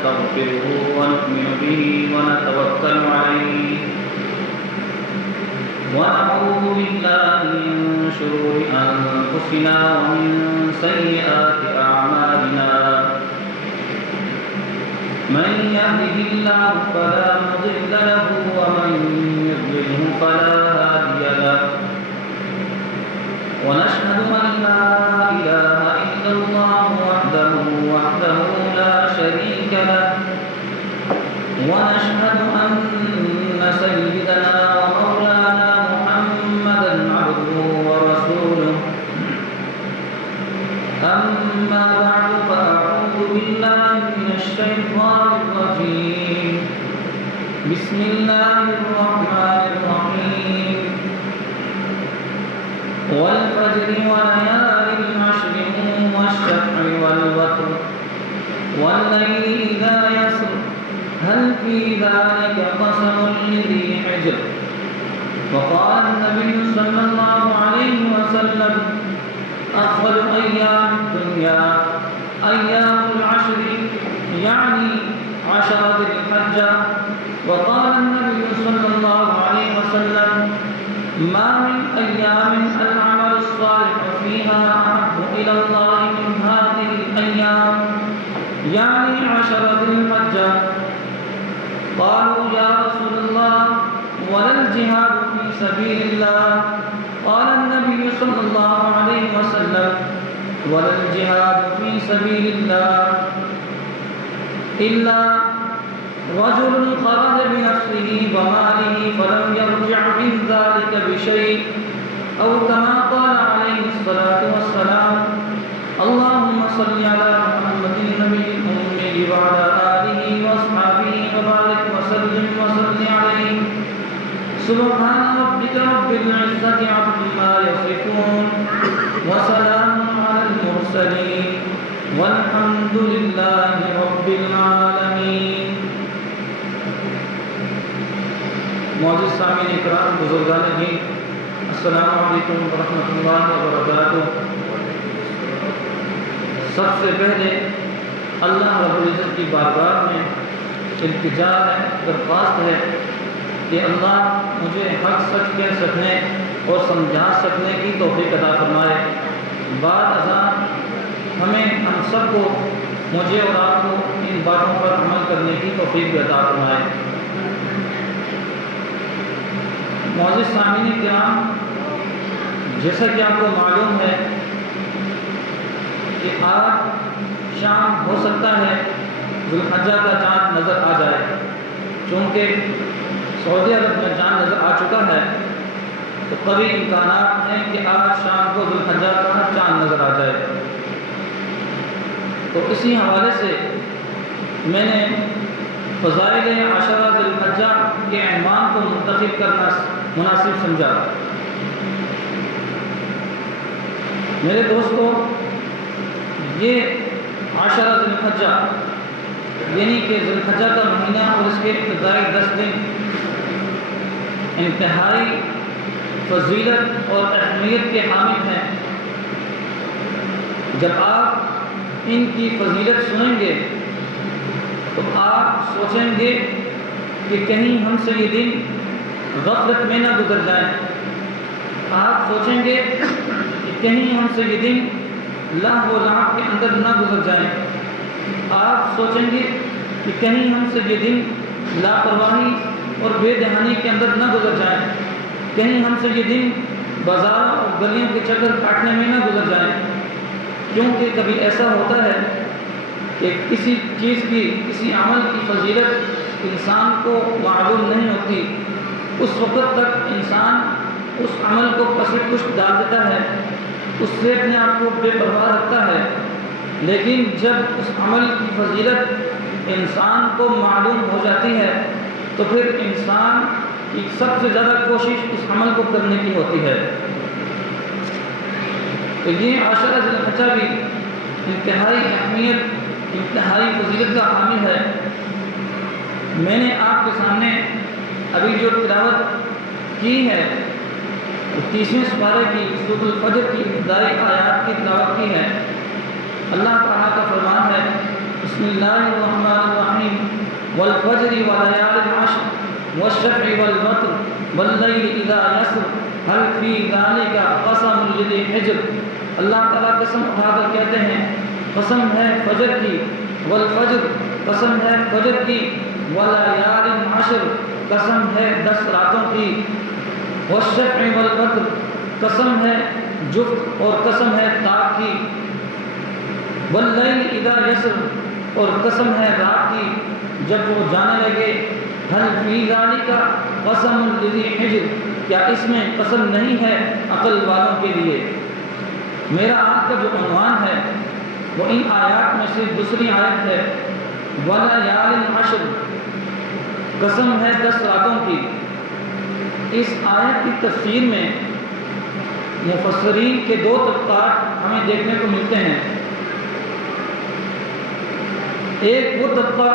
ونستغفره ونؤمن به ونتوكل عليه ونعوذ بالله من شرور أنفسنا ومن سيئات أعمالنا من يهده الله فلا مضل له ومن يضلله فلا هادي له ونشهد أن لا إله إلا الله وحده لا شريك له ونشهد أن سيدنا ومولانا محمدا عبده ورسوله أما بعد فأعوذ بالله من الشيطان الرجيم بسم الله الرحمن الرحيم والفجر وليال العشر والشفع والوتر والليل إذا يسر هل في ذلك قسم لذي حجر وقال النبي صلى الله عليه وسلم أفضل أيام الدنيا أيام العشر يعني 10 ذي الحجة وقال النبي صلى الله عليه وسلم ما من أيام العمل الصالح فيها أحب إلى الله من هذه الأيام يعني 10 ذي الحجة قالوا يا رسول الله ولا الجهاد في سبيل الله قال النبي صلى الله عليه وسلم ولا الجهاد في سبيل الله إلا رجل خرج بنفسه وماله فلم يرجع من ذلك بشيء أو كما قال عليه الصلاة والسلام اللهم صل على محمد النبي الأمي وعلى آله وأصحابه وبارك وسلم عليه سبحان ربك رب العزة عما يصفون وسلام على المرسلين والحمد لله رب العالمين. معزز سامعین اکرام، بزرگان دین، السلام علیکم ورحمۃ اللہ وبرکاتہ. سب سے پہلے اللہ رب العزت کی بارگاہ میں التجا ہے، درخواست ہے کہ اللہ مجھے حق سچ کہہ سکنے اور سمجھا سکنے کی توفیق عطا فرمائے. بعد ازاں ہمیں ہم سب کو، مجھے اور آپ کو ان باتوں پر عمل کرنے کی توفیق عطا فرمائے. معزز سامعین کرام، جیسا کہ آپ کو معلوم ہے کہ آج شام ہو سکتا ہے ذو الحجہ کا چاند نظر آ جائے. چونکہ سعودی عرب میں چاند نظر آ چکا ہے تو قوی امکانات ہیں کہ آج شام کو ذو الحجہ کا چاند نظر آ جائے. تو اسی حوالے سے میں نے فضائل 10 ذی الحجہ کے عنوان کو منتخب کرنا مناسب سمجھا. میرے دوستو، یہ 10 ذی الحجہ یعنی کہ ذی الحجہ کا مہینہ اور اس کے ابتدائی 10 دن انتہائی فضیلت اور اہمیت کے حامل ہیں. جب آپ ان کی فضیلت سنیں گے تو آپ سوچیں گے کہ کہیں ہم سے یہ دن غفلت میں نہ گزر جائیں. آپ سوچیں گے کہ کہیں ہم سے یہ دن لہو و لعب کے اندر نہ گزر جائیں. آپ سوچیں گے کہ کہیں ہم سے یہ دن لاپرواہی اور بے دہانی کے اندر نہ گزر جائیں. کہیں ہم سے یہ دن بازاروں اور گلیوں کے چکر کاٹنے میں نہ گزر جائیں. کیونکہ کبھی ایسا ہوتا ہے کہ کسی چیز کی، کسی عمل کی فضیلت انسان کو معلوم نہیں ہوتی. اس وقت تک انسان اس عمل کو پس پشت ڈال دیتا ہے، اس سے اپنے آپ کو بے پرواہ رکھتا ہے. لیکن جب اس عمل کی فضیلت انسان کو معلوم ہو جاتی ہے تو پھر انسان کی سب سے زیادہ کوشش اس عمل کو کرنے کی ہوتی ہے. تو یہ 10 ذی الحجہ بھی انتہائی اہمیت، انتہائی فضیلت کا حامل ہے. میں نے آپ کے سامنے ابھی جو تلاوت کی ہے 30ویں سپارے کی سورۃ الفجر کی ابتدائی آیات کی تلاوت کی ہے. اللہ تعالیٰ کا فرمان ہے بسم اللہ الرحمن الرحیم والفجر وليال العشر والشفع والوتر واللیل اذا یسر هل فی ذلک قسم لذی حجر۔ اللہ تعالیٰ قسم اٹھا کر کہتے ہیں قسم ہے فجر کی، والفجر قسم ہے فجر کی، وليال العشر قسم ہے 10 راتوں کی، والشفع والوتر قسم ہے جفت اور قسم ہے تاک کی، واللیل اذا یسر اور قسم ہے رات کی جب وہ جانے لگے، هل فی ذلک قسم لذی حجر کیا اس میں قسم نہیں ہے عقل والوں کے لیے۔ میرا آج کا جو عنوان ہے وہ ان آیات میں سے دوسری آیت ہے، وَلَيَالٍ عَشْرٍ قسم ہے 10 راتوں کی۔ اس آیت کی تفسیر میں مفسرین کے 2 طبقات ہمیں دیکھنے کو ملتے ہیں۔ ایک وہ طبقہ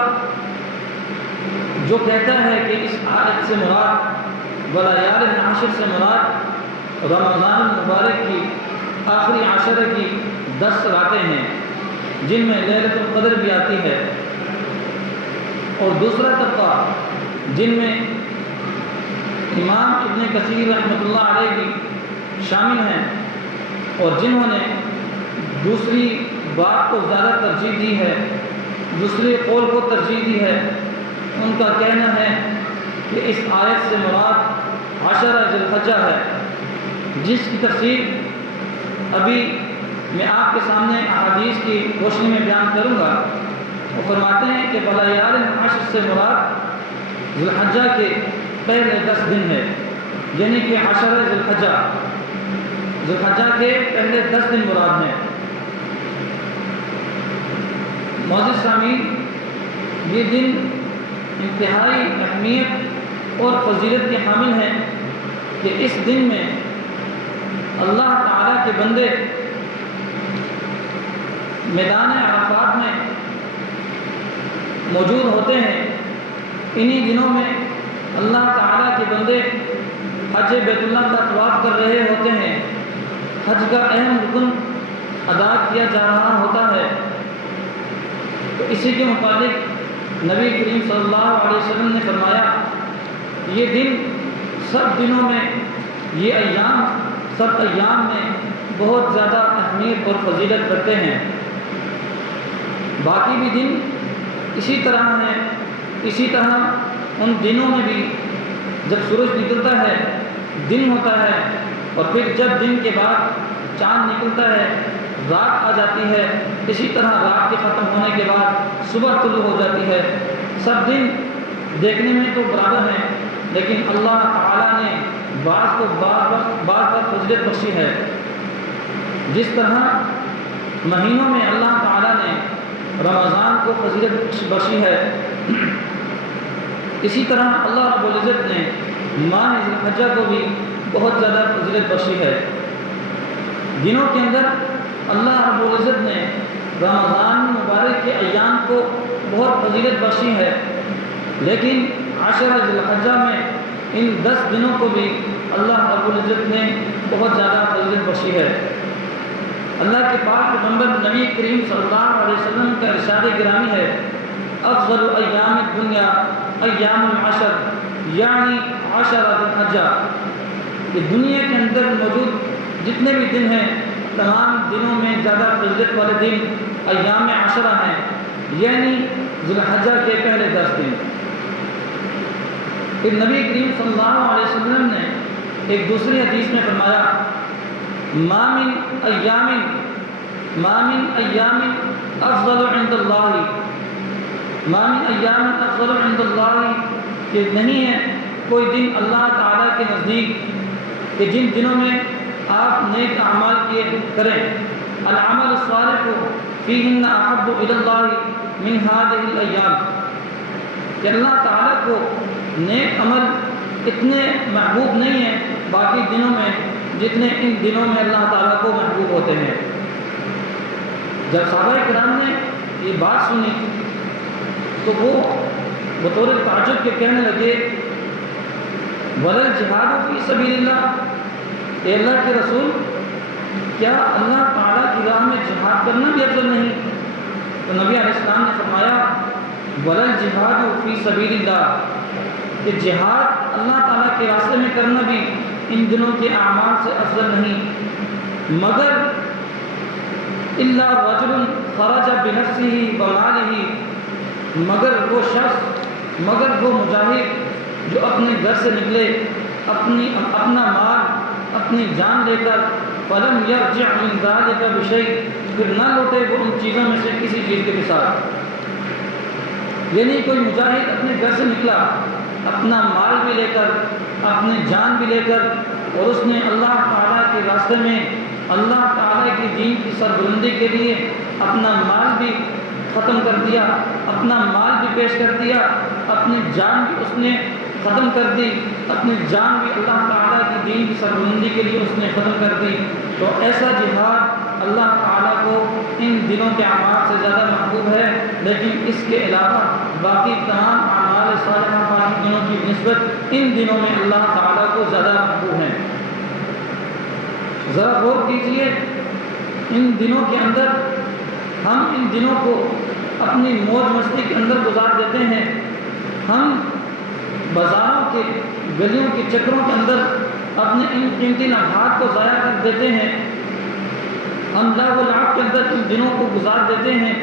جو کہتا ہے کہ اس آیت سے مراد وَلَيَالٍ عَشْرٍ سے مراد رمضان المبارک کی آخری عشرے کی 10 راتیں ہیں جن میں لیلۃ القدر بھی آتی ہے، اور دوسرا طبقہ جن میں امام ابن کثیر رحمۃ اللہ علیہ بھی شامل ہیں اور جنہوں نے دوسری بات کو زیادہ ترجیح دی ہے، دوسرے قول کو ترجیح دی ہے، ان کا کہنا ہے کہ اس آیت سے مراد عشرہ ذی الحجہ ہے، جس کی تفسیر ابھی میں آپ کے سامنے احادیث کی روشنی میں بیان کروں گا۔ وہ فرماتے ہیں کہ وَلَيَالٍ عَشْرٍ سے مراد ذی الحجہ کے پہلے 10 دن ہے، یعنی کہ عشرہ ذی الحجہ کے پہلے 10 دن مراد ہیں۔ معزز سامعین، یہ دن انتہائی اہمیت اور فضیلت کے حامل ہیں کہ اس دن میں اللہ تعالیٰ کے بندے میدان عرفات میں موجود ہوتے ہیں۔ انہی دنوں میں اللہ تعالیٰ کے بندے حج بیت اللہ کا طواف کر رہے ہوتے ہیں، حج کا اہم رکن ادا کیا جا رہا ہوتا ہے۔ تو اسی کے متعلق نبی کریم صلی اللہ علیہ وسلم نے فرمایا یہ دن سب دنوں میں، یہ ایام سب ایام میں بہت زیادہ اہمیت اور فضیلت رکھتے ہیں۔ باقی بھی دن اسی طرح ہیں، اسی طرح ان دنوں میں بھی جب سورج نکلتا ہے دن ہوتا ہے، اور پھر جب دن کے بعد چاند نکلتا ہے رات آ جاتی ہے، اسی طرح رات کے ختم ہونے کے بعد صبح طلوع ہو جاتی ہے۔ سب دن دیکھنے میں تو برابر ہیں، لیکن اللہ تعالیٰ نے بعض کو بعض پر فضیلت بخشی ہے۔ جس طرح مہینوں میں اللہ تعالیٰ نے رمضان کو فضیلت بخشی ہے، اسی طرح اللہ رب العزت نے ماہ ذی الحجہ کو بھی بہت زیادہ فضیلت بخشی ہے۔ دنوں کے اندر اللہ رب العزت نے رمضان مبارک کے ایام کو بہت فضیلت بخشی ہے، لیکن عشرہ ذی الحجہ میں ان 10 دنوں کو بھی اللہ رب العزت نے بہت زیادہ فضیلت بخشی ہے۔ اللہ کے پاک پیغمبر نبی کریم صلی اللہ علیہ وسلم کا ارشاد گرامی ہے، افضل ایام الدنیا ایام العشر، یعنی عشرہ ذی الحجہ، کہ دنیا کے اندر موجود جتنے بھی دن ہیں تمام دنوں میں زیادہ فضیلت والے دن ایام عشرہ ہیں، یعنی ذی الحجہ کے پہلے 10 دن۔ پھر نبی کریم صلی اللہ علیہ وسلم نے ایک دوسری حدیث میں فرمایا ما من ایام افضل عند اللہ، ما من ایام افضل عند اللہ، کہ نہیں ہے کوئی دن اللہ تعالیٰ کے نزدیک کہ جن دنوں میں آپ نیک اعمال کیے کریں، العمل الصالح فیہن احب الی اللہ من هذه الایام، کہ اللہ تعالیٰ کو نیک عمل اتنے محبوب نہیں ہیں باقی دنوں میں جتنے ان دنوں میں اللہ تعالیٰ کو محبوب ہوتے ہیں۔ جب صحابہ کرام نے یہ بات سنی تو وہ بطور تعجب کے کہنے لگے وَلَا الْجِهَادُ فِي سَبِيلِ اللَّهِ، اے اللہ کے رسول کیا اللہ تعالیٰ کی راہ میں جہاد کرنا بھی افضل نہیں؟ تو نبی علیہ السلام نے فرمایا وَلَا الْجِهَادُ فِي سَبِيلِ اللَّهِ کہ جہاد اللہ تعالیٰ کے راستے میں کرنا بھی ان دنوں کے اعمال سے افضل نہیں، مگر إِلَّا رَجُلٌ خَرَجَ بِنَفْسِهِ وَمَالِهِ مگر وہ شخص، مگر وہ مجاہد جو اپنے گھر سے نکلے اپنا مال اپنی جان لے کر فَلَمْ يَرْجِعْ مِنْ ذَلِكَ بِشَيْءٍ پھر نہ لوٹے وہ ان چیزوں میں سے کسی چیز کے ساتھ، یعنی کوئی مجاہد اپنے گھر سے نکلا اپنا مال بھی لے کر اپنی جان بھی لے کر اور اس نے اللہ تعالیٰ کے راستے میں اللہ تعالیٰ کی دین کی سربلندی کے لیے اپنا مال بھی ختم کر دیا، اپنا مال بھی پیش کر دیا، اپنی جان بھی اس نے ختم کر دی، اپنی جان بھی اللہ تعالیٰ کی دین کی سربلندی کے لیے اس نے ختم کر دی، تو ایسا جہاد اللہ تعالیٰ کو ان دنوں کے اعمال سے زیادہ محبوب ہے۔ لیکن اس کے علاوہ باقی تمام اعمال صالحہ باقی دنوں کی نسبت ان دنوں میں اللہ تعالیٰ کو زیادہ محبوب ہیں۔ ذرا غور کیجیے، ان دنوں کے اندر ہم ان دنوں کو اپنی موج مستی کے اندر گزار دیتے ہیں، ہم بازاروں کے گلیوں کے چکروں کے اندر اپنے ان قیمتی لمحات کو ضائع کر دیتے ہیں، ہم لہو و لعب کے اندر ان دنوں کو گزار دیتے ہیں۔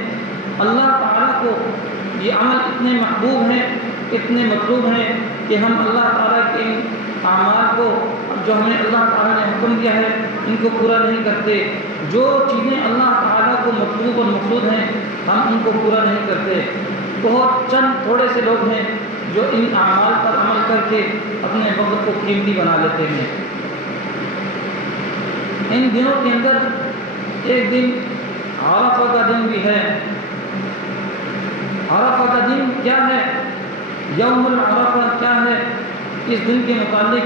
اللہ تعالیٰ کو یہ عمل اتنے محبوب ہیں، اتنے مطلوب ہیں کہ ہم اللہ تعالیٰ کے ان اعمال کو جو ہمیں اللہ تعالیٰ نے حکم دیا ہے ان کو پورا نہیں کرتے۔ جو چیزیں اللہ تعالیٰ کو مطلوب اور مقصود ہیں ہم ان کو پورا نہیں کرتے۔ بہت چند تھوڑے سے لوگ ہیں جو ان اعمال پر عمل کر کے اپنے وقت کو قیمتی بنا لیتے ہیں۔ ان دنوں کے اندر ایک دن عرفہ کا دن بھی ہے۔ عرفہ کا دن کیا ہے؟ یوم العرفہ کیا ہے؟ اس دن کے متعلق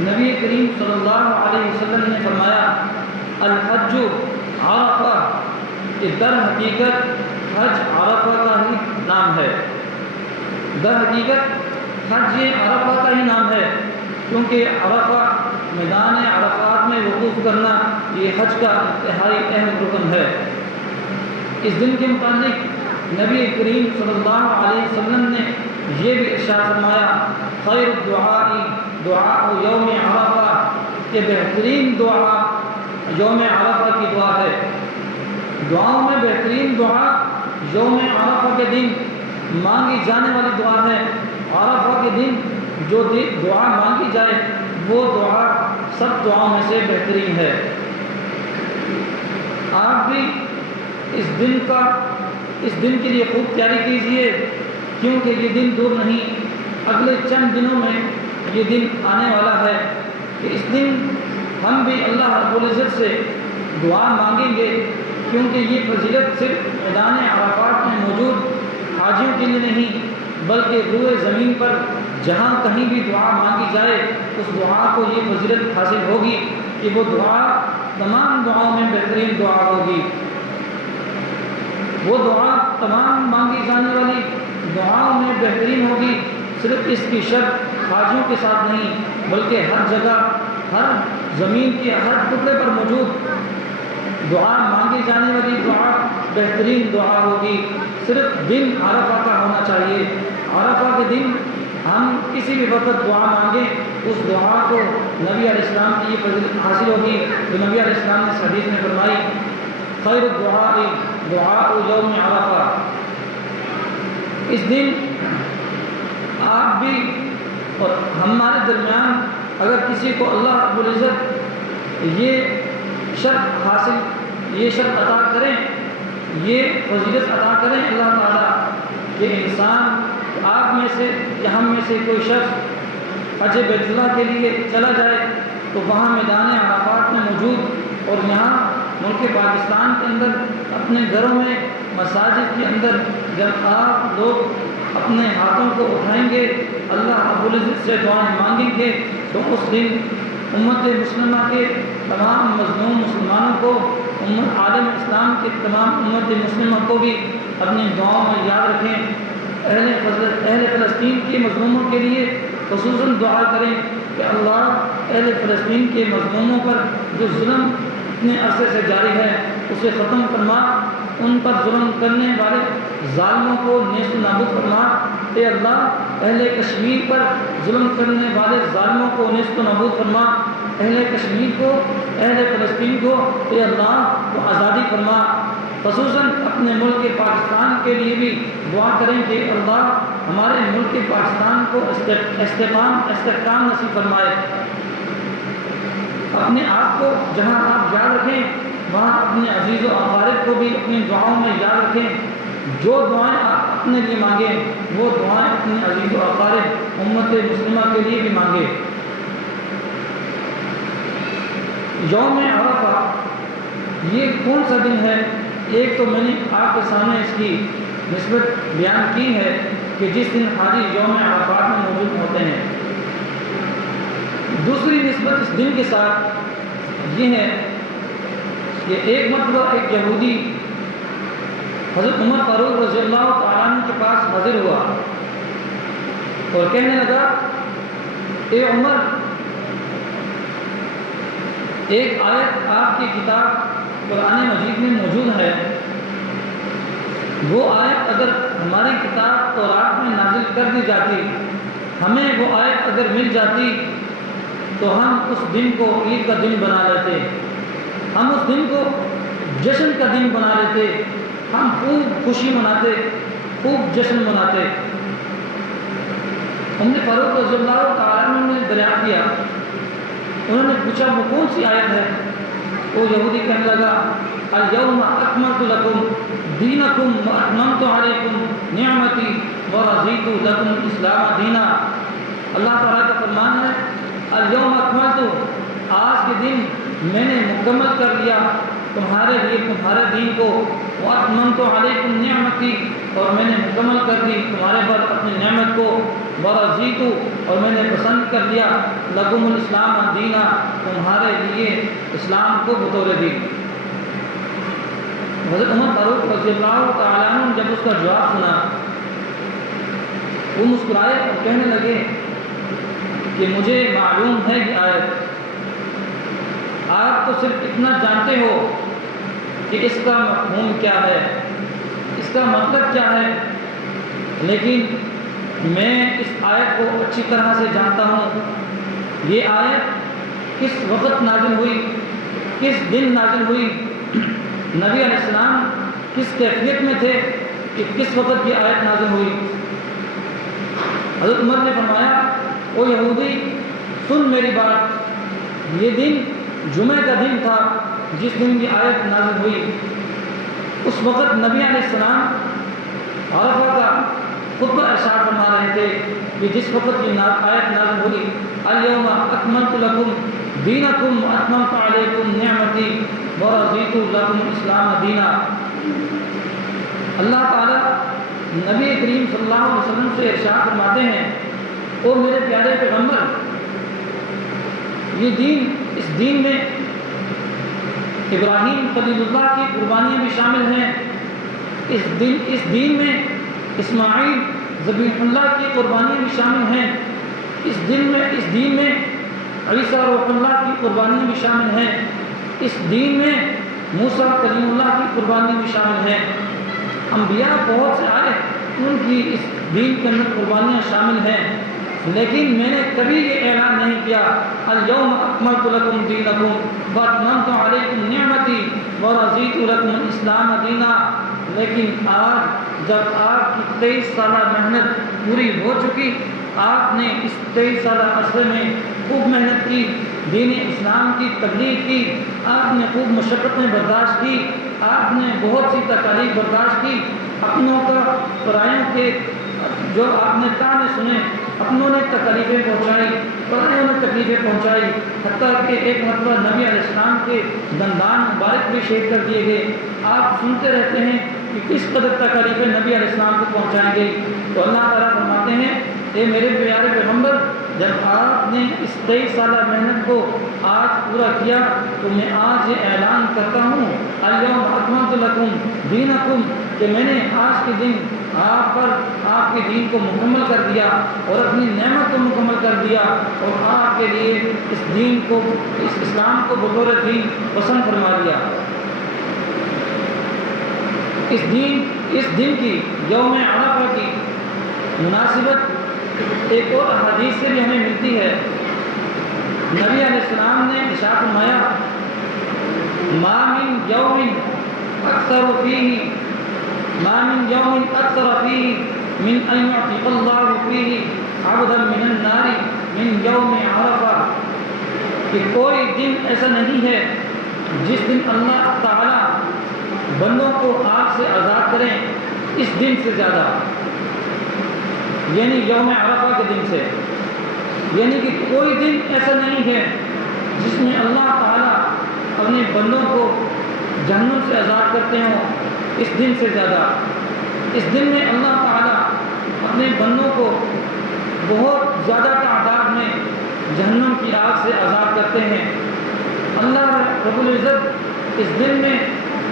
نبی کریم صلی اللہ علیہ وسلم نے فرمایا الحج عرفہ، کہ در حقیقت حج عرفہ کا ہی نام ہے۔ در حقیقت حج یہ عرفہ کا ہی نام ہے، کیونکہ عرفہ میدان عرفات میں وقوف کرنا یہ حج کا انتہائی اہم رکن ہے۔ اس دن کے متعلق نبی کریم صلی اللہ علیہ وسلم نے یہ بھی ارشاد فرمایا خیر الدعاء دعاء یوم عرفہ، کہ بہترین دعا یوم عرفہ کی دعا ہے۔ دعاؤں میں بہترین دعا یوم عرفہ کے دن مانگی جانے والی دعا ہے۔ عرفہ کے دن جو دعا مانگی جائے وہ دعا سب دعاؤں میں سے بہترین ہے۔ آپ بھی اس دن کے لیے خوب تیاری کیجیے، کیونکہ یہ دن دور نہیں، اگلے چند دنوں میں یہ دن آنے والا ہے کہ اس دن ہم بھی اللہ رب العزت سے دعا مانگیں گے، کیونکہ یہ فضیلت صرف میدان عرفات میں موجود حاجیوں کے لیے نہیں بلکہ روئے زمین پر جہاں کہیں بھی دعا مانگی جائے اس دعا کو یہ فضیلت حاصل ہوگی کہ وہ دعا تمام دعاؤں میں بہترین دعا ہوگی۔ وہ دعا تمام مانگی جانے والی دعاؤں میں بہترین ہوگی۔ صرف اس کی شرط حاجیوں کے ساتھ نہیں بلکہ ہر جگہ ہر زمین کے ہر ٹکڑے پر موجود دعا مانگی جانے والی دعا بہترین دعا ہوگی۔ صرف دن عرفہ کا ہونا چاہیے۔ عرفہ کے دن ہم کسی بھی وقت دعا مانگیں اس دعا کو نبی علیہ السلام کی یہ فضیلت حاصل ہوگی جو نبی علیہ السلام نے حدیث میں فرمائی خیر الدعاء دعاء یوم عرفہ۔ اس دن آپ بھی اور ہمارے درمیان اگر کسی کو اللہ رب العزت یہ شرط عطا کریں، یہ فضیلت عطا کریں اللہ تعالیٰ کہ انسان آپ میں سے یا ہم میں سے کوئی شخص حج بیت اللہ کے لیے چلا جائے تو وہاں میدان عرفات میں موجود اور یہاں ملک پاکستان کے اندر اپنے گھروں میں مساجد کے اندر جب آپ لوگ اپنے ہاتھوں کو اٹھائیں گے اللہ رب العزت سے دعائیں مانگیں گے تو اس دن امت مسلمہ کے تمام مظلوم مسلمانوں کو عالم اسلام کے تمام امت مسلمہ کو بھی اپنی دعاؤں میں یاد رکھیں۔ اہل فلسطین کے مظلوموں کے لیے خصوصاً دعا کریں کہ اللہ اہل فلسطین کے مظلوموں پر جو ظلم اتنے عرصے سے جاری ہے اسے ختم فرما، ان پر ظلم کرنے والے ظالموں کو نیست و نابود فرما۔ اے اللہ اہل کشمیر پر ظلم کرنے والے ظالموں کو نیست و نابود فرما، اہل کشمیر کو، اہل فلسطین کو اے اللہ تو آزادی فرما۔ خصوصاً اپنے ملک پاکستان کے لیے بھی دعا کریں کہ اللہ ہمارے ملک پاکستان کو استحکام نصیب فرمائے۔ اپنے آپ کو جہاں آپ یاد رکھیں وہاں اپنے عزیز و اقارب کو بھی اپنی دعاؤں میں یاد رکھیں۔ جو دعائیں آپ اپنے لیے مانگیں وہ دعائیں اپنے عزیز و اقارب امت مسلمہ کے لیے بھی مانگیں۔ یوم عرفہ یہ کون سا دن ہے؟ ایک تو میں نے آپ کے سامنے اس کی نسبت بیان کی ہے کہ جس دن حاجی یوم عرفات میں موجود ہوتے ہیں۔ دوسری نسبت اس دن کے ساتھ یہ ہے کہ ایک مرتبہ ایک یہودی حضرت عمر فاروق رضی اللہ تعالیٰ عنہ کے پاس حاضر ہوا اور کہنے لگا اے عمر، ایک آیت آپ کی کتاب قرآن مجید میں موجود ہے، وہ آیت اگر ہماری کتاب تورات میں نازل کر دی جاتی، ہمیں وہ آیت اگر مل جاتی تو ہم اس دن کو عید کا دن بنا لیتے، ہم اس دن کو جشن کا دن بنا لیتے، ہم خوب خوشی مناتے، خوب جشن مناتے۔ عمر فاروق رضی اللہ تعالیٰ عنہ نے دریافت کیا، انہوں نے پوچھا وہ کون سی آیت ہے؟ وہ یہودی کہنے لگا الیوم اکملت لکم دینکم واتممت علیکم نعمتی ورضیت لکم الاسلام دینا۔ اللہ تعالیٰ کا فرمان ہے الیوم اکملت، آج کے دن میں نے مکمل کر لیا تمہارے لیے تمہارے دین کو، واتممت علیکم نعمتی، اور میں نے مکمل کر دی تمہارے پر اپنی نعمت کو، ورضیت، اور میں نے پسند کر لیا لکم الاسلام دینا، تمہارے لیے اسلام کو بطور دین۔ حضرت عمر فاروق رضی اللہ تعالیٰ عنہ جب اس کا جواب سنا وہ مسکرائے اور کہنے لگے کہ مجھے معلوم ہے کہ آپ تو صرف اتنا جانتے ہو کہ اس کا مفہوم کیا ہے، اس کا مطلب کیا ہے، لیکن میں اس آیت کو اچھی طرح سے جانتا ہوں۔ یہ آیت کس وقت نازل ہوئی، کس دن نازل ہوئی، نبی علیہ السلام کس کیفیت میں تھے کہ کس وقت یہ آیت نازل ہوئی؟ حضرت عمر نے فرمایا او یہودی سن میری بات، یہ دن جمعہ کا دن تھا جس دن یہ آیت نازل ہوئی۔ اس وقت نبی علیہ السلام عرفہ کا خطبہ ارشاد فرما رہے تھے کہ جس وقت یہ آیت نازل ہوئی الیوم اکملت لکم دینکم واتممت علیکم نعمتی ورضیت لکم الاسلام دینا۔ اللہ تعالیٰ نبی کریم صلی اللہ علیہ وسلم سے ارشاد فرماتے ہیں او میرے پیارے پیغمبر، یہ دین، اس دین میں ابراہیم خلیل اللہ کی قربانیاں بھی شامل ہیں، اس دین میں اسماعیل ذبیح اللہ کی قربانیاں بھی شامل ہیں، اس دین میں عیسیٰ روح اللہ کی قربانیاں بھی شامل ہیں، اس دین میں موسیٰ کلیم اللہ کی قربانیاں بھی شامل ہیں۔ انبیاء بہت سے آئے، ان کی اس دین کے اندر قربانیاں شامل ہیں، لیکن میں نے کبھی یہ اعلان نہیں کیا الیوم اکملت لکم دینکم واتممت علیکم نعمتی ورضیت لکم الاسلام دینا۔ لیکن آج جب آپ کی 23 سالہ محنت پوری ہو چکی، آپ نے اس 23 سالہ عرصے میں خوب محنت کی، دین اسلام کی تبلیغ کی، آپ نے خوب مشقتیں برداشت کی، آپ نے بہت سی تکالیف برداشت کی، اپنوں کا پرائیوں کے جو آپ نے تانے سنے، اپنوں نے تکلیفیں پہنچائی، پرائیوں نے تکلیفیں پہنچائی، حتیٰ کہ ایک مرتبہ نبی علیہ السلام کے دندان مبارک بھی شہید کر دیے گئے۔ آپ سنتے رہتے ہیں کہ کس قدر تکلیفیں نبی علیہ السلام کو پہنچائی گئی۔ تو اللہ تعالیٰ فرماتے ہیں اے میرے پیارے پیغمبر، جب آپ نے اس 23 سالہ محنت کو آج پورا کیا تو میں آج یہ اعلان کرتا ہوں الیوم اکملت لکم دینکم، کہ میں نے آج کے دن آپ پر آپ کے دین کو مکمل کر دیا اور اپنی نعمت کو مکمل کر دیا اور آپ کے لیے اس دین کو، اس اسلام کو بطور دین پسند فرما دیا۔ اس دن کی یوم عرفہ کی مناسبت ایک اور حدیث سے بھی ہمیں ملتی ہے۔ نبی علیہ السلام نے ارشاد فرمایا، ما من یوم اکثر فیہ من ان یعتق اللہ فیہ عبدا من النار من یوم عرفہ، کہ کوئی دن ایسا نہیں ہے جس دن اللہ تعالی بندوں کو آگ سے آزاد کریں اس دن سے زیادہ، یعنی یوم عرفہ کے دن سے، یعنی کہ کوئی دن ایسا نہیں ہے جس میں اللہ تعالیٰ اپنے بندوں کو جہنم سے آزاد کرتے ہوں اس دن سے زیادہ۔ اس دن میں اللہ تعالیٰ اپنے بندوں کو بہت زیادہ تعداد میں جہنم کی آگ سے آزاد کرتے ہیں۔ اللہ رب العزت اس دن میں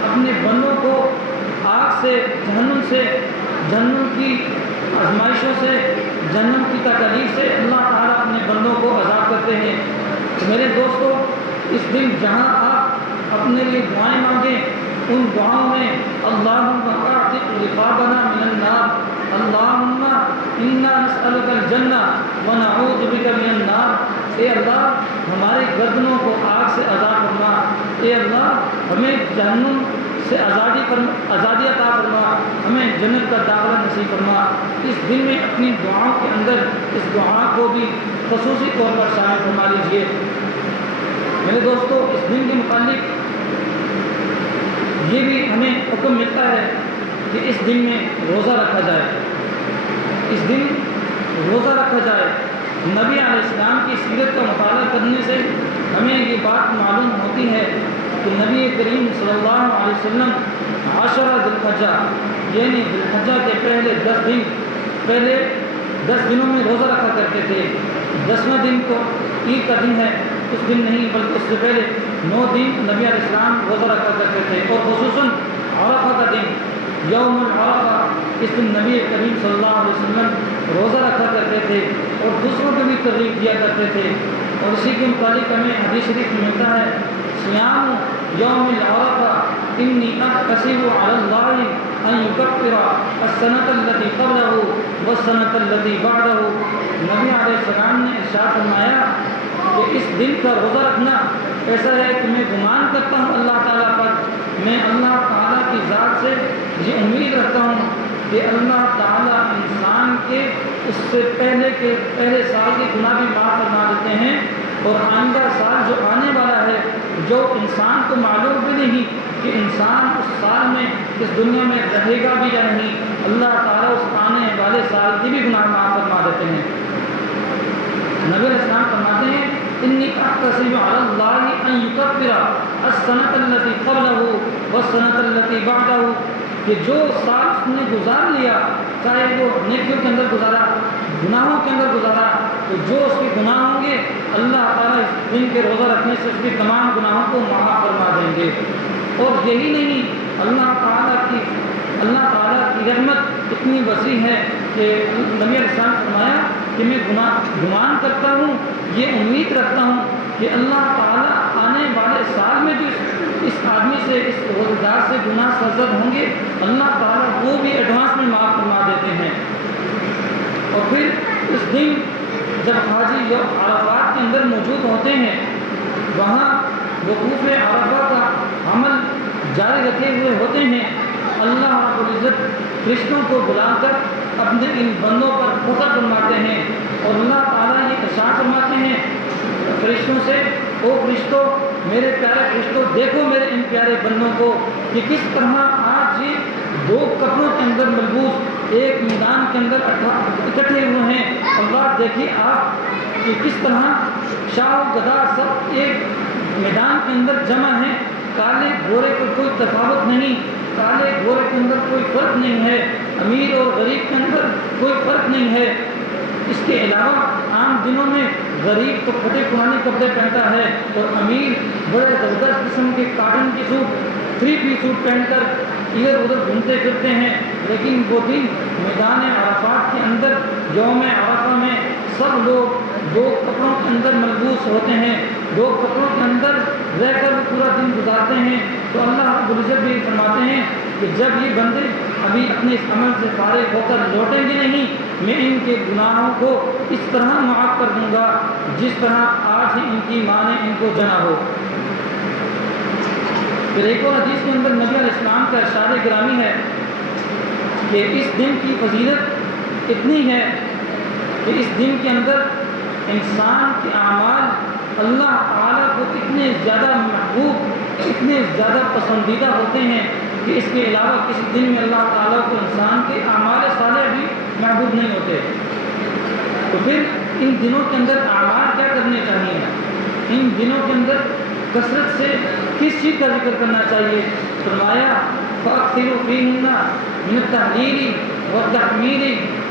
اپنے بندوں کو آگ سے، جہنم کی آزمائشوں سے، جہنم کی تکالیف سے اللہ تعالیٰ اپنے بندوں کو آزاد کرتے ہیں۔ میرے دوستو، اس دن جہاں آپ اپنے لیے دعائیں مانگیں، ان دعاؤں میں اللہم اعتق رقابنا من النار، اللہم انا نسألک الجنہ ونعوذ بک من النار، اے اللہ ہمارے گردنوں کو آگ سے آزاد فرما، اے اللہ ہمیں جہنم سے آزادی عطا فرما، ہمیں جنت کا داخلہ نصیب فرما۔ اس دن میں اپنی دعاؤں کے اندر اس دعا کو بھی خصوصی طور پر شامل فرما لیجیے۔ میرے دوستو، اس دن کے متعلق یہ بھی ہمیں حکم ملتا ہے کہ اس دن میں روزہ رکھا جائے، اس دن روزہ رکھا جائے۔ نبی علیہ السلام کی سیرت کا مطالعہ کرنے سے ہمیں یہ بات معلوم ہوتی ہے کہ نبی کریم صلی اللہ علیہ وسلم عشرہ ذی الحجہ، یعنی ذی الحجہ کے پہلے 10 دنوں میں روزہ رکھا کرتے تھے۔ 10واں دن کو عید کا دن ہے، اس دن نہیں بلکہ اس سے پہلے 9 دن نبی علیہ السلام روزہ رکھا کرتے تھے، اور خصوصاً عرفہ کا دن، یوم العرفہ، اس دن نبی کریم صلی اللہ علیہ وسلم روزہ رکھا کرتے تھے اور دوسروں کو بھی ترغیب دیا کرتے تھے۔ اور اسی کے متعلق ہمیں حدیث شریف میں ملتا ہے، صیام یوم العرفہ انی احتسب علی اللہ ان یکفر السنۃ التی قبلہ والسنۃ التی بعدہ۔ نبی علیہ السلام نے ارشاد فرمایا کہ اس دن کا روزہ رکھنا ایسا ہے کہ میں گمان کرتا ہوں اللہ تعالیٰ پر، میں اللہ تعالیٰ کی ذات سے یہ امید رکھتا ہوں کہ اللہ تعالیٰ انسان کے اس سے پہلے سال کے گناہ بھی معاف فرما دیتے ہیں، اور آئندہ سال جو آنے والا ہے، جو انسان کو معلوم بھی نہیں کہ انسان اس سال میں اس دنیا میں رہے گا بھی یا نہیں، اللہ تعالیٰ اس آنے والے سال کی بھی گناہ معاف فرما دیتے ہیں۔ نبی علیہ السلام فرماتے ہیں، انی احتسب علی اللہ ان یکفر السنۃ التی قبلہ والسنۃ التی بعدہ، کہ جو سال اس نے گزار لیا، چاہے وہ نیکیوں کے اندر گزارا، گناہوں کے اندر گزارا، تو جو اس کے گناہ ہوں گے اللہ تعالیٰ اس دن کے روزہ رکھنے سے اس کے تمام گناہوں کو معاف فرما دیں گے۔ اور یہی نہیں، اللہ تعالیٰ کی رحمت اتنی وسیع ہے کہ نبی علیہ السلام نے فرمایا کہ میں گمان کرتا ہوں، یہ امید رکھتا ہوں کہ اللہ تعالیٰ آنے والے سال میں جو اس آدمی سے، اس روزدار سے گناہ سرزد ہوں گے، اللہ تعالیٰ وہ بھی ایڈوانس میں معاف فرما دیتے ہیں۔ اور پھر اس دن جب حاجی عرفات کے اندر موجود ہوتے ہیں، وہاں وقوف عرفہ کا عمل جاری رکھے ہوئے ہوتے ہیں، اللہ رب العزت فرشتوں کو بلا کر اپنے ان بندوں پر فخر فرماتے ہیں، اور اللہ تعالیٰ یہ ارشاد فرماتے ہیں فرشتوں سے، او فرشتوں، میرے پیارے فرشتوں، دیکھو میرے ان پیارے بندوں کو کہ کس طرح آج یہ 2 کپڑوں کے اندر ملبوس ایک میدان کے اندر اکٹھے ہوئے ہیں۔ اللہ دیکھیے آپ کہ کس طرح شاہ و گدا سب ایک میدان کے اندر جمع ہیں، کالے گورے کو کوئی تفاوت نہیں، کالے گورے کے اندر کوئی فرق نہیں ہے، امیر اور غریب کے اندر کوئی فرق نہیں ہے۔ اس کے علاوہ عام دنوں میں غریب تو پھٹے پرانے کپڑے پہنتا ہے، اور امیر بڑے زبردست قسم کے کاٹن کی سوٹ 3 پیس سوٹ پہن کر ادھر ادھر گھومتے پھرتے ہیں، لیکن وہ دن میدان عرفات کے اندر یوم عرفہ میں سب لوگ دو کپڑوں کے اندر ملبوس ہوتے ہیں، دو کپڑوں کے اندر رہ کر وہ پورا دن گزارتے ہیں۔ تو اللہ رب العزت بھی فرماتے ہیں کہ جب یہ بندے ابھی اپنے اس عمل سے فارغ ہو کر لوٹیں گے نہیں، میں ان کے گناہوں کو اس طرح معاف کر دوں گا جس طرح آج ہی ان کی ماں نے ان کو جنا ہو۔ پھر ایک اور حدیث کے اندر نبی علیہ السلام کا ارشاد گرامی ہے کہ اس دن کی فضیلت اتنی ہے کہ اس دن کے اندر انسان کے اعمال اللہ تعالیٰ کو اتنے زیادہ محبوب، اتنے زیادہ پسندیدہ ہوتے ہیں کہ اس کے علاوہ کسی دن میں اللہ تعالیٰ کو انسان کے اعمال صالح بھی محبوب نہیں ہوتے۔ تو پھر ان دنوں کے اندر اعمال کیا کرنے چاہیے؟ ان دنوں کے اندر کثرت سے کس چیز کا ذکر کرنا چاہیے؟ فرمایا فَأَكْثِرُوا فِيهِنَّ مِنَ التَّهْلِيلِ وَالتَّحْمِيدِ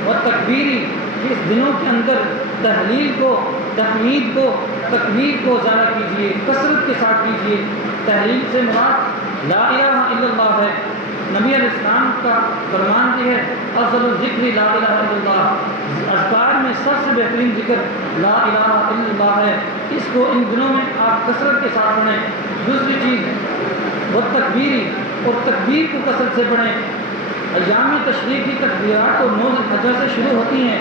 وَالتَّكْبِيرِ کہ اس دنوں کے اندر تحلیل کو، تحمید کو، تکبیر کو زیادہ کیجیے، کثرت کے ساتھ کیجیے۔ تحلیل سے مراد لا الہ الا اللہ ہے۔ نبی علیہ السلام کا فرمان یہ ہے افضل الذکر لا الہ الا اللہ، اذکار میں سب سے بہترین ذکر لا الہ الا اللہ ہے۔ اس کو ان دنوں میں آپ کثرت کے ساتھ پڑھیں۔ دوسری چیز وہ تکبیری، اور تکبیر کو کثرت سے پڑھیں۔ ایام تشریق کی تکبیرات تو 9 ذوالحجہ سے شروع ہوتی ہیں،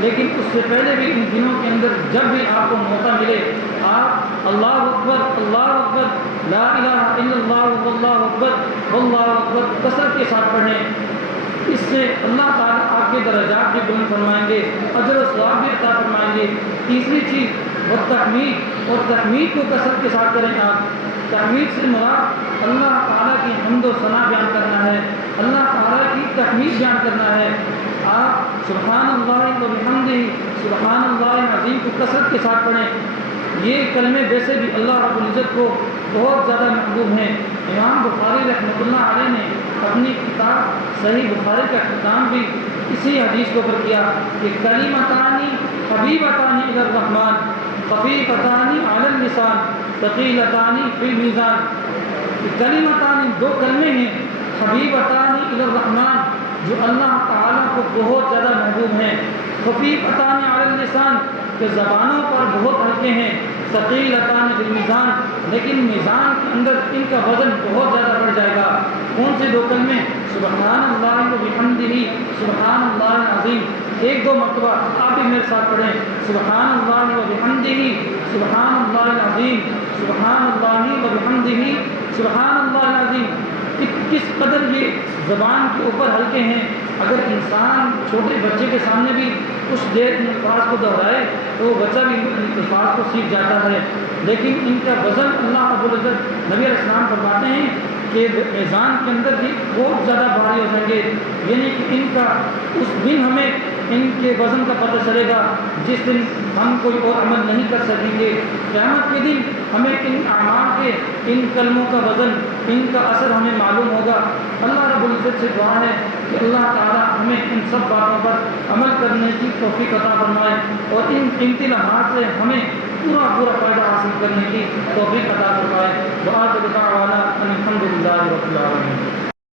لیکن اس سے پہلے بھی ان دنوں کے اندر جب بھی آپ کو موقع ملے آپ اللہ اکبر، اللہ اکبر، لا الہ الا اللہ، واللہ اکبر، واللہ اکبر کثرت کے ساتھ پڑھیں۔ اس سے اللہ تعالیٰ آپ کے درجات بھی بلند فرمائیں گے، اجر و ثواب بھی عطا فرمائیں گے۔ تیسری چیز وہ تحمید، اور تحمید کو کثرت کے ساتھ کریں آپ۔ تحمید سے مراد اللہ تعالیٰ کی حمد و ثنا بیان کرنا ہے، اللہ تعالیٰ کی تحمید بیان کرنا ہے۔ آپ سبحان اللہ و بحمدہ، سبحان اللہ العظیم کو کثرت کے ساتھ پڑھیں۔ یہ کلمے ویسے بھی اللہ رب العزت کو بہت زیادہ محبوب ہیں۔ امام بخاری رحمۃ اللہ علیہ نے اپنی کتاب صحیح بخاری کا اختتام بھی اسی حدیث کے اوپر کیا کہ کلمتان حبیبتان الی الرحمن خفیفتان علی اللسان ثقیلتان فی المیزان۔ کلمتان دو کلمے ہیں، حبیبتان الی الرحمن جو اللہ تعالیٰ کو بہت زیادہ محبوب ہیں، خفیفتان علی اللسان کہ زبانوں پر بہت ہلکے ہیں، ثقیلتان فی المیزان لیکن میزان کے اندر ان کا وزن بہت زیادہ بڑھ جائے گا۔ کون سے دو کلمے؟ سبحان اللہ و بحمدہ، سبحان اللہ العظیم۔ ایک دو مرتبہ آپ بھی میرے ساتھ پڑھیں، سبحان اللہ و بحمدہ، سبحان اللہ العظیم، سبحان اللہ و بحمدہ، سبحان اللہ العظیم۔ کس قدر یہ زبان کے اوپر ہلکے ہیں۔ اگر انسان چھوٹے بچے کے سامنے بھی کچھ دیر ان الفاظ کو دہرائے تو وہ بچہ بھی ان الفاظ کو سیکھ جاتا ہے، لیکن ان کا وزن اللہ رب العزت نبی علیہ السلام فرماتے ہیں کہ میزان کے اندر بھی بہت زیادہ بھاری ہو جائیں گے، یعنی کہ ان کا اس دن ہمیں ان کے وزن کا پتہ چلے گا جس دن ہم کوئی اور عمل نہیں کر سکیں گے۔ قیامت کے دن ہمیں ان اعمال کے، ان کلموں کا وزن، ان کا اثر ہمیں معلوم ہوگا۔ اللہ رب العزت سے دعا ہے کہ اللہ تعالیٰ ہمیں ان سب باتوں پر عمل کرنے کی توفیق عطا فرمائے اور ان قیمتی لمحات سے ہمیں پورا فائدہ حاصل کرنے کی توفیق عطا فرمائے۔ وآخر دعوانا ان الحمد للہ رب العالمین۔